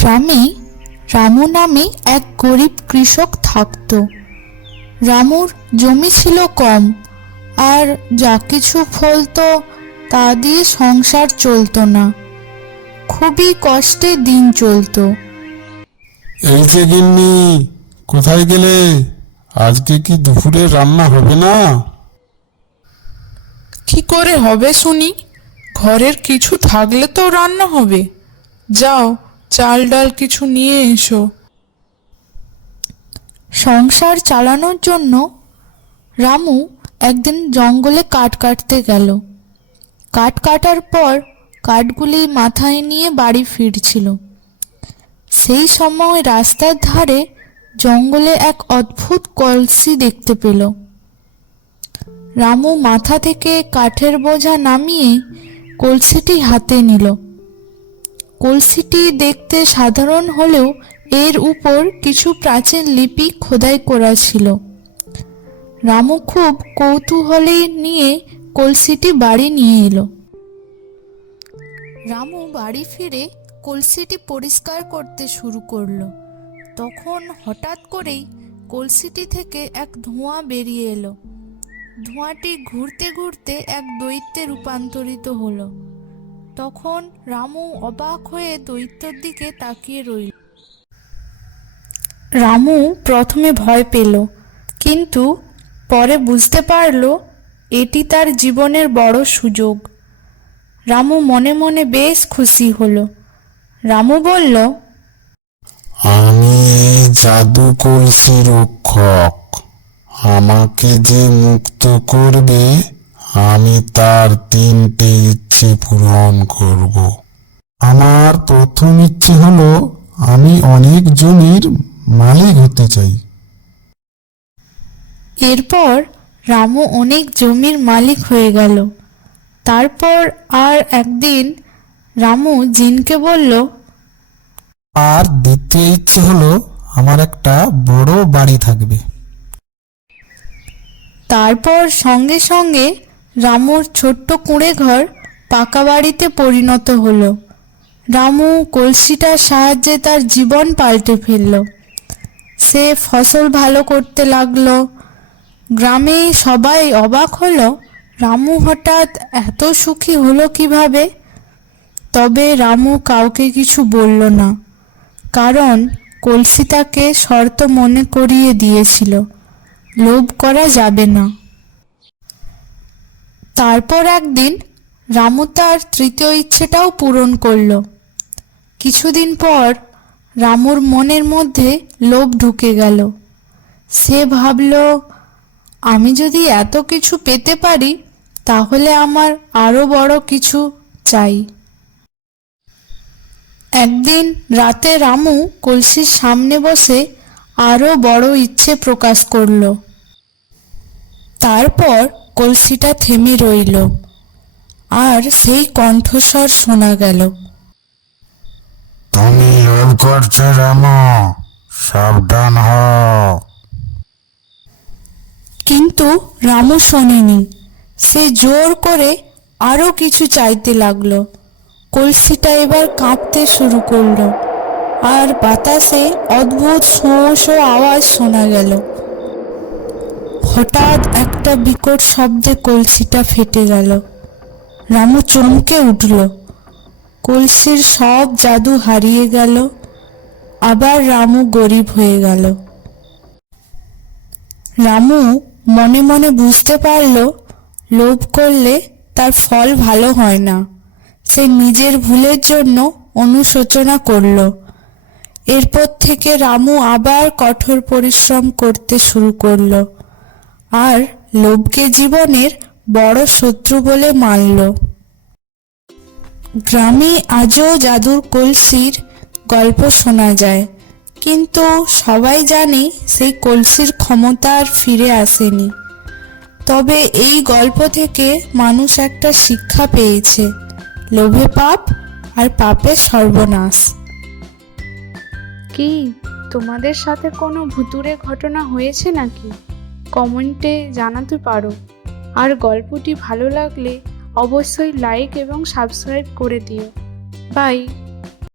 গ্রামে রামু নামে এক গরিব কৃষক থাকত। রামুর জমি ছিল কম, আর যা কিছু ফলতো তা দিয়ে সংসার চলতো না। খুবই কষ্টে দিন চলতো। এই যে গিন্নি, কোথায় গেলে? আজকে কি দুপুরে রান্না হবে না? কি করে হবে শুনি? ঘরের কিছু থাকলে তো রান্না হবে। যাও, চাল ডাল কিছু নিয়ে এসো। সংসার চালানোর জন্য রামু একদিন জঙ্গলে কাঠ কাটতে গেল। কাঠ কাটার পর কাঠগুলি মাথায় নিয়ে বাড়ি ফিরছিল। সেই সময় রাস্তার ধারে জঙ্গলে এক অদ্ভুত কলসি দেখতে পেল। রামু মাথা থেকে কাঠের বোঝা নামিয়ে কলসিটি হাতে নিল। কলসিটি দেখতে সাধারণ হলেও এর উপর কিছু প্রাচীন লিপি খোদাই করা ছিল। রামু খুব কৌতূহলে নিয়ে কলসিটি বাড়ি নিয়ে এলো। রামু বাড়ি ফিরে কলসিটি পরিষ্কার করতে শুরু করলো। তখন হঠাৎ করেই কলসিটি থেকে এক ধোঁয়া বেরিয়ে এলো। ধোঁয়াটি ঘুরতে ঘুরতে এক দৈত্যে রূপান্তরিত হলো। তখন রামু অবাক হয়ে দৈত্যের দিকে তাকিয়ে রইল। রামু প্রথমে ভয় পেল, কিন্তু পরে বুঝতে পারল এটি তার জীবনের বড় সুযোগ। রামু মনে মনে বেশ খুশি হলো। রামু বলল, আমি এই জাদু কলসি রক্ষক। আমাকে যে মুক্ত করবে, আমি তার 3টে ইচ্ছে পূরণ করব। আমার প্রথম ইচ্ছে হলো, আমি অনেক জমির মালিক হতে চাই। এরপর রামু অনেক জমির মালিক হয়ে গেল। তারপর আর একদিন রামু জিনকে বলল, আর দ্বিতীয় ইচ্ছে হলো, আমার একটা বড় বাড়ি থাকবে। তারপর সঙ্গে সঙ্গে রামুর ছোট্ট কুঁড়ে ঘর পাকা বাড়িতে পরিণত হলো। রামু কলসিটার সাহায্যে তার জীবন পাল্টে ফেলল। সে ফসল ভালো করতে লাগলো। গ্রামে সবাই অবাক হলো, রামু হঠাৎ এত সুখী হলো কিভাবে। তবে রামু কাউকে কিছু বলল না, কারণ কলসি তাকে শর্ত মনে করিয়ে দিয়েছিল, লোভ করা যাবে না। তারপর একদিন রামু তার তৃতীয় ইচ্ছেটাও পূরণ করল। কিছুদিন পর রামুর মনের মধ্যে লোভ ঢুকে গেল। সে ভাবল, আমি যদি এত কিছু পেতে পারি, তাহলে আমার আরো বড় কিছু চাই। একদিন রাতে রামু কলসির সামনে বসে আরো বড় ইচ্ছে প্রকাশ করল। তারপর কলসিটা থেমে রইল, আর সেই কণ্ঠস্বর শোনা গেল, তুমি লোভ করছো রামু, সাবধান হও। কিন্তু রামু শোনেনি। সে জোর করে আরো কিছু চাইতে লাগলো। কলসিটা এবার কাঁপতে শুরু করলো, আর বাতাসে অদ্ভুত শোঁ শোঁ আওয়াজ শোনা গেল। হঠাৎ একটা বিকট শব্দে কলসিটা ফেটে গেল। রামু চমকে উঠল। কলসির সব জাদু হারিয়ে গেল। আবার রামু গরিব হয়ে গেল। রামু মনে মনে বুঝতে পারল, লোভ করলে তার ফল ভালো হয় না। সে নিজের ভুলের জন্য অনুশোচনা করল। এরপর থেকে রামু আবার কঠোর পরিশ্রম করতে শুরু করল, আর লোভকে জীবনের বড় শত্রু বলে মানল। গ্রামে আজও জাদুর কলসির গল্প শোনা যায়, কিন্তু সবাই জানে সেই কলসির ক্ষমতা আর ফিরে আসেনি। তবে এই গল্প থেকে মানুষ একটা শিক্ষা পেয়েছে, লোভে পাপ, আর পাপের সর্বনাশ। কি তোমাদের সাথে কোনো ভুতুড়ে ঘটনা হয়েছে নাকি? কমেন্টে জানাতে পারো। আর গল্পটি ভালো লাগলে অবশ্যই লাইক এবং সাবস্ক্রাইব করে দিও। বাই।